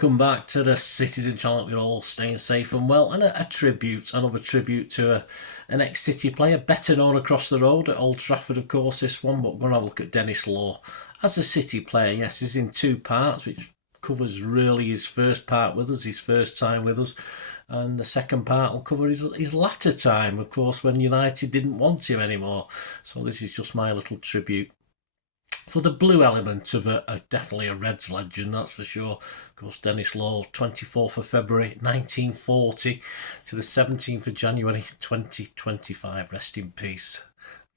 welcome back to the Citizen channel. You're all staying safe and well, and another tribute to an ex-City player, better known across the road at Old Trafford, of course, this one, but we're going to have a look at Denis Law as a City player. Yes, he's in two parts, which covers really his first part with us, his first time with us, and the second part will cover his latter time, of course, when United didn't want him anymore. So this is just my little tribute for the blue element of definitely a Reds legend, that's for sure. Of course, Denis Law, 24th of February 1940 to the 17th of January 2025. Rest in peace.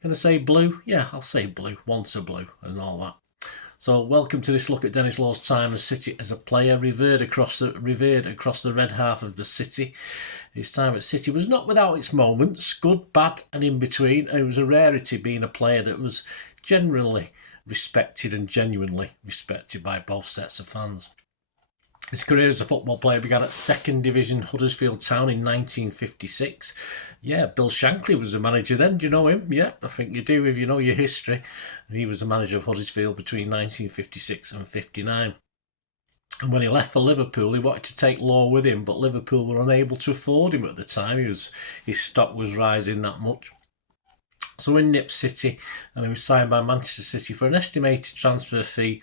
Can I say blue? Yeah, I'll say blue. Once a blue and all that. So welcome to this look at Denis Law's time as City as a player, revered across the red half of the City. His time at City was not without its moments, good, bad and in between, and it was a rarity being a player that was generally respected and genuinely respected by both sets of fans. His career as a football player began at second division Huddersfield Town in 1956. Yeah, Bill Shankly was the manager then. Do you know him? Yeah, I think you do if you know your history. And he was the manager of Huddersfield between 1956 and 59. And when he left for Liverpool, he wanted to take Law with him, but Liverpool were unable to afford him at the time. His stock was rising that much. So in Nip City, and he was signed by Manchester City for an estimated transfer fee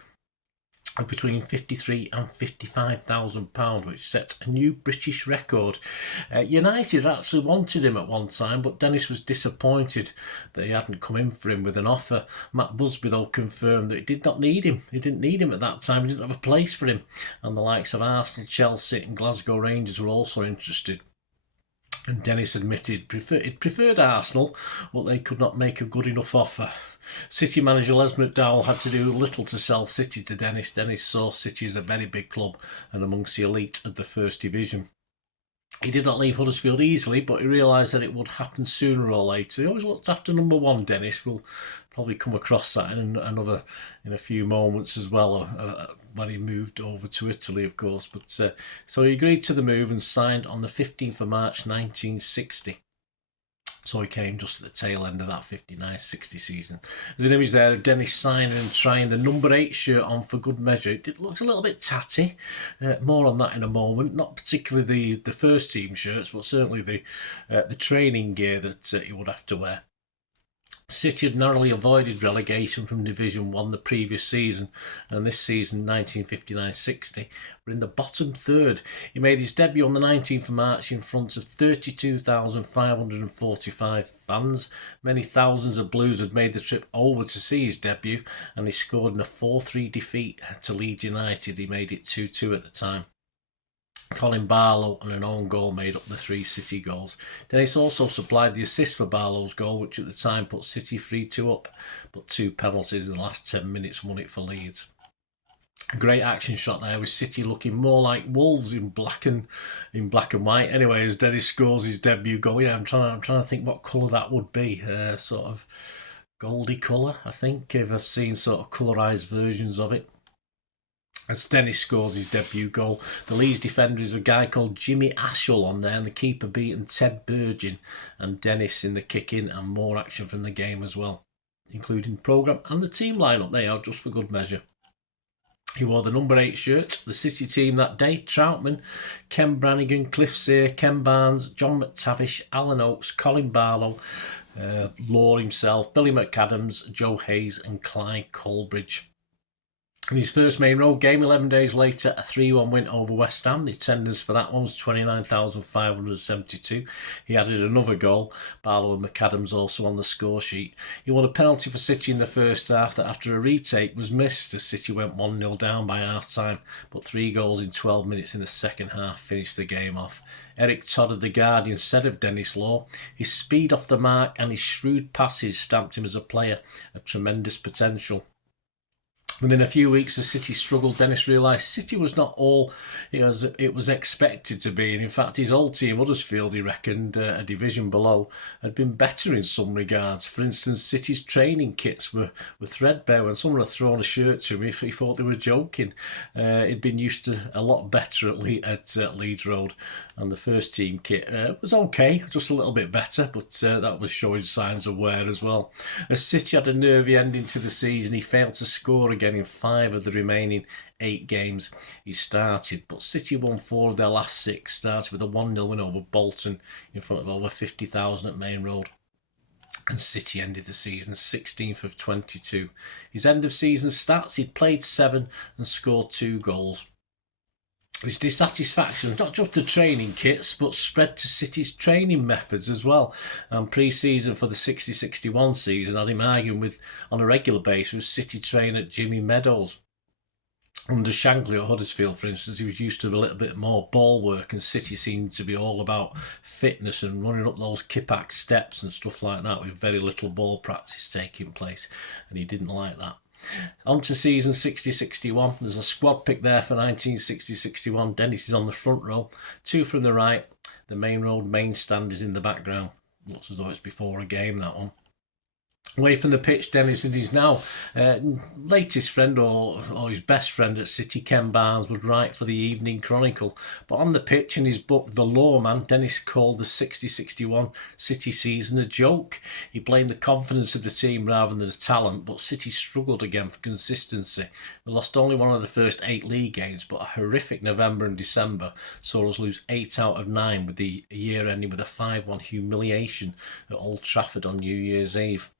of between £53,000 and £55,000, which sets a new British record. United actually wanted him at one time, but Denis was disappointed that he hadn't come in for him with an offer. Matt Busby, though, confirmed that he did not need him. He didn't need him at that time. He didn't have a place for him. And the likes of Arsenal, Chelsea and Glasgow Rangers were also interested. And Denis admitted he'd preferred Arsenal, but they could not make a good enough offer. City manager Les McDowell had to do little to sell City to Denis. Denis saw City as a very big club and amongst the elite of the First Division. He did not leave Huddersfield easily, but he realised that it would happen sooner or later. He always looked after number one, Denis. We'll probably come across that in a few moments as well, when he moved over to Italy, of course. But so he agreed to the move and signed on the 15th of March 1960. So he came just at the tail end of that 59-60 season. There's an image there of Denis signing and trying the number 8 shirt on for good measure. It looks a little bit tatty. More on that in a moment. Not particularly the first team shirts, but certainly the training gear that he would have to wear. City had narrowly avoided relegation from Division 1 the previous season, and this season, 1959-60, were in the bottom third. He made his debut on the 19th of March in front of 32,545 fans. Many thousands of Blues had made the trip over to see his debut, and he scored in a 4-3 defeat to Leeds United. He made it 2-2 at the time. Colin Barlow and an own goal made up the 3 City goals. Denis also supplied the assist for Barlow's goal, which at the time put City 3-2 up, but 2 penalties in the last 10 minutes won it for Leeds. A great action shot there with City looking more like Wolves in black and white. Anyway, as Denis scores his debut goal, yeah, I'm trying to think what colour that would be. Sort of goldy colour, I think, if I've seen sort of colourised versions of it. As Denis scores his debut goal, the Leeds defender is a guy called Jimmy Ashall on there, and the keeper beaten Ted Burgin, and Denis in the kick-in, and more action from the game as well, including programme and the team lineup. They are just for good measure. He wore the number 8 shirt. The City team that day: Troutman, Ken Brannigan, Cliff Sear, Ken Barnes, John McTavish, Alan Oakes, Colin Barlow, Law himself, Billy McAdams, Joe Hayes and Clyde Colbridge. In his first main road game, 11 days later, a 3-1 win over West Ham. The attendance for that one was 29,572. He added another goal. Barlow and McAdams also on the score sheet. He won a penalty for City in the first half that, after a retake, was missed as City went 1-0 down by half-time, but 3 goals in 12 minutes in the second half finished the game off. Eric Todd of The Guardian said of Denis Law, his speed off the mark and his shrewd passes stamped him as a player of tremendous potential. Within a few weeks, as City struggled, Denis realised City was not all it was expected to be. And in fact, his old team, Huddersfield, he reckoned, a division below, had been better in some regards. For instance, City's training kits were threadbare. When someone had thrown a shirt to him, he thought they were joking. He'd been used to a lot better at Leeds Road. And the first team kit was okay, just a little bit better, but that was showing signs of wear as well. As City had a nervy ending to the season, he failed to score again again in 5 of the remaining 8 games he started. But City won 4 of their last 6, started with a 1-0 win over Bolton in front of over 50,000 at Main Road. And City ended the season 16th of 22. His end of season stats: he'd played 7 and scored 2 goals. His dissatisfaction, not just the training kits, but spread to City's training methods as well. And pre-season for the 60-61 season had him arguing with, on a regular basis, with City trainer Jimmy Meadows. Under Shankly at Huddersfield, for instance, he was used to a little bit more ball work, and City seemed to be all about fitness and running up those Kippax steps and stuff like that, with very little ball practice taking place, and he didn't like that. On to season 60-61. There's a squad pick there for 1960-61. Denis is on the front row, 2 from the right. The Main Road main stand is in the background. Looks as though it's before a game, that one. Away from the pitch, Denis and his now latest friend or his best friend at City, Ken Barnes, would write for the Evening Chronicle. But on the pitch, in his book The Lawman, Denis called the 60-61 City season a joke. He blamed the confidence of the team rather than the talent, but City struggled again for consistency. We lost only one of the first 8 league games, but a horrific November and December saw us lose 8 out of 9, with the year ending with a 5-1 humiliation at Old Trafford on New Year's Eve.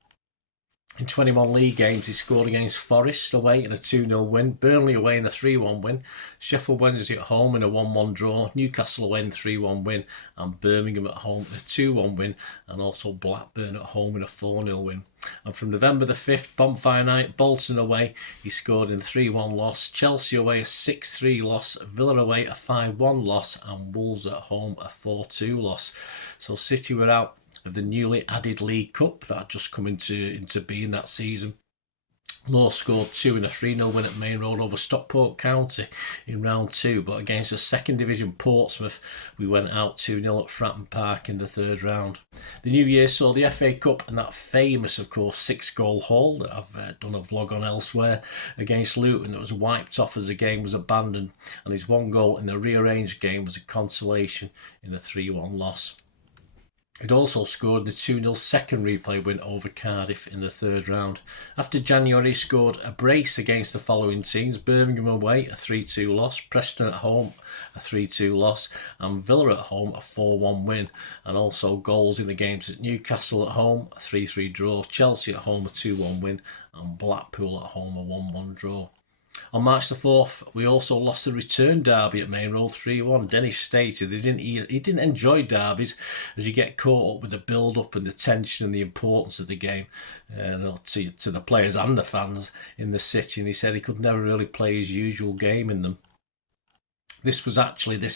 In 21 league games, he scored against Forest away in a 2-0 win, Burnley away in a 3-1 win, Sheffield Wednesday at home in a 1-1 draw, Newcastle away in a 3-1 win, and Birmingham at home in a 2-1 win, and also Blackburn at home in a 4-0 win. And from November the 5th, bonfire night, Bolton away, he scored in a 3-1 loss, Chelsea away a 6-3 loss, Villa away a 5-1 loss, and Wolves at home a 4-2 loss. So City were out of the newly added League Cup that had just come into being that season. Law scored 2 in a 3-0 win at Main Road over Stockport County in round 2, but against the 2nd Division Portsmouth, we went out 2-0 at Fratton Park in the 3rd round. The new year saw the FA Cup and that famous, of course, 6-goal haul that I've done a vlog on elsewhere against Luton that was wiped off as the game was abandoned, and his 1 goal in the rearranged game was a consolation in the 3-1 loss. He'd also scored the 2-0 second replay win over Cardiff in the 3rd round. After January, he scored a brace against the following teams: Birmingham away, a 3-2 loss, Preston at home, a 3-2 loss, and Villa at home, a 4-1 win. And also goals in the games at Newcastle at home, a 3-3 draw, Chelsea at home, a 2-1 win, and Blackpool at home, a 1-1 draw. On March the 4th, we also lost the return derby at Main Road 3-1. Denis stated he didn't enjoy derbies, as you get caught up with the build-up and the tension and the importance of the game to the players and the fans in the city, and he said he could never really play his usual game in them. This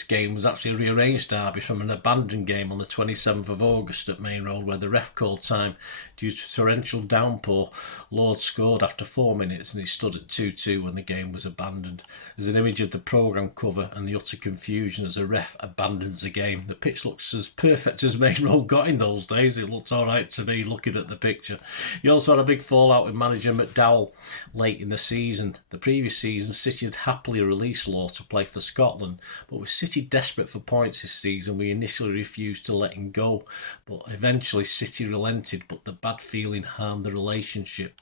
game was actually a rearranged derby from an abandoned game on the 27th of August at Main Road, where the ref called time due to torrential downpour. Lord scored after 4 minutes and he stood at 2-2 when the game was abandoned. There's an image of the programme cover and the utter confusion as a ref abandons the game. The pitch looks as perfect as Main Road got in those days. It looked alright to me looking at the picture. He also had a big fallout with manager McDowell late in the season. The previous season, City had happily released Law to play for Scotland, but with City desperate for points this season, we initially refused to let him go, but eventually City relented, but the bad feeling harmed the relationship.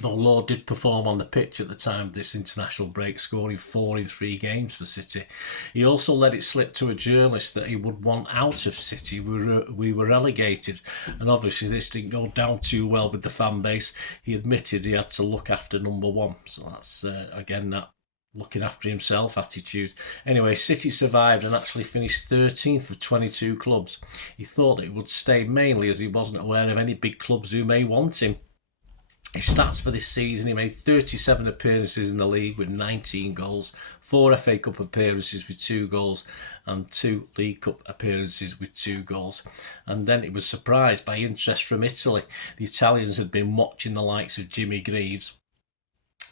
Though Law did perform on the pitch at the time of this international break, scoring 4 in 3 games for City, he also let it slip to a journalist that he would want out of City. We were relegated, and obviously this didn't go down too well with the fan base. He admitted he had to look after number 1, so that's again that looking after himself attitude. Anyway, City survived and actually finished 13th of 22 clubs. He thought that he would stay mainly as he wasn't aware of any big clubs who may want him. His stats for this season: he made 37 appearances in the league with 19 goals, 4 FA Cup appearances with 2 goals, and 2 League Cup appearances with 2 goals. And then he was surprised by interest from Italy. The Italians had been watching the likes of Jimmy Greaves,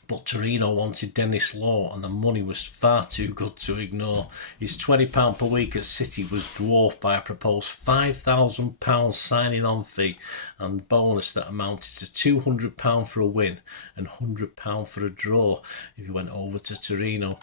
but Torino wanted Denis Law and the money was far too good to ignore. His £20 per week at City was dwarfed by a proposed £5,000 signing on fee and bonus that amounted to £200 for a win and £100 for a draw if he went over to Torino.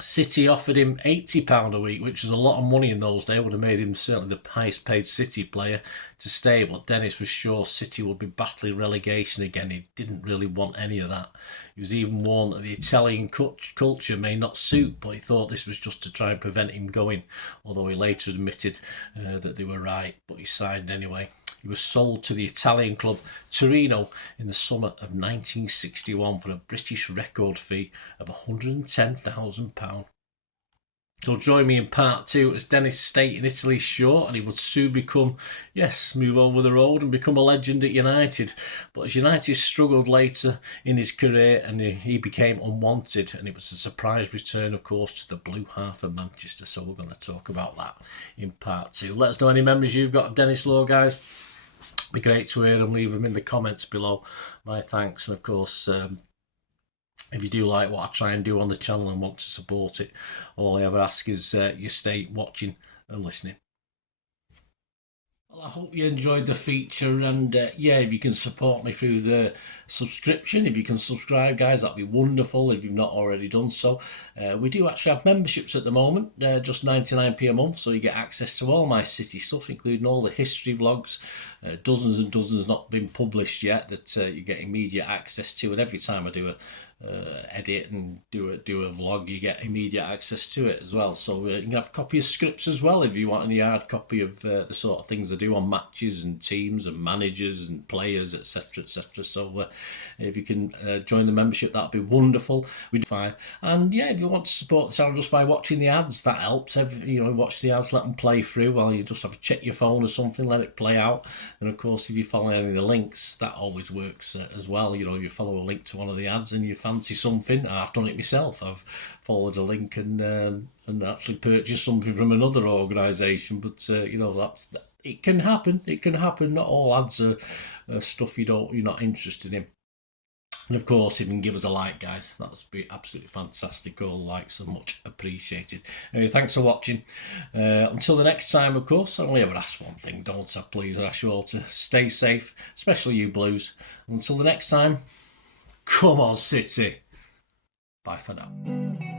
City offered him £80 a week, which was a lot of money in those days. Would have made him certainly the highest paid City player to stay. But Denis was sure City would be battling relegation again. He didn't really want any of that. He was even warned that the Italian culture may not suit, but he thought this was just to try and prevent him going. Although he later admitted that they were right, but he signed anyway. He was sold to the Italian club Torino in the summer of 1961 for a British record fee of £110,000. So join me in part 2 as Denis stayed in Italy's shore, and he would soon become, move over the road and become a legend at United. But as United struggled later in his career and he became unwanted, and it was a surprise return, of course, to the blue half of Manchester. So we're going to talk about that in part 2. Let us know any memories you've got of Denis Law, guys. It'd be great to hear them. Leave them in the comments below. My thanks, and of course, if you do like what I try and do on the channel and want to support it, all I ever ask is you stay watching and listening. Well, I hope you enjoyed the feature, and if you can support me through the subscription, if you can subscribe, guys, that'd be wonderful if you've not already done so. We do actually have memberships at the moment, just 99p a month, so you get access to all my City stuff, including all the history vlogs, dozens and dozens not been published yet that you get immediate access to, and every time I do a edit and do a vlog, you get immediate access to it as well. So you can have a copy of scripts as well if you want any hard copy of the sort of things I do on matches and teams and managers and players, etc, etc. So if you can join the membership, that'd be wonderful. We do fine. And if you want to support the channel just by watching the ads, that helps. Watch the ads, let them play through while you just have to check your phone or something, let it play out. And of course, if you follow any of the links, that always works as well. You follow a link to one of the ads and you fancy something. I've done it myself. I've followed a link and actually purchased something from another organisation. But it can happen. It can happen. Not all ads are stuff you're not interested in. And of course, if you can give us a like, guys, that would be absolutely fantastic. All likes are much appreciated. Anyway, thanks for watching. Until the next time, of course, I only ever ask one thing, don't I? Please, I ask you all to stay safe, especially you Blues. Until the next time, come on, City. Bye for now.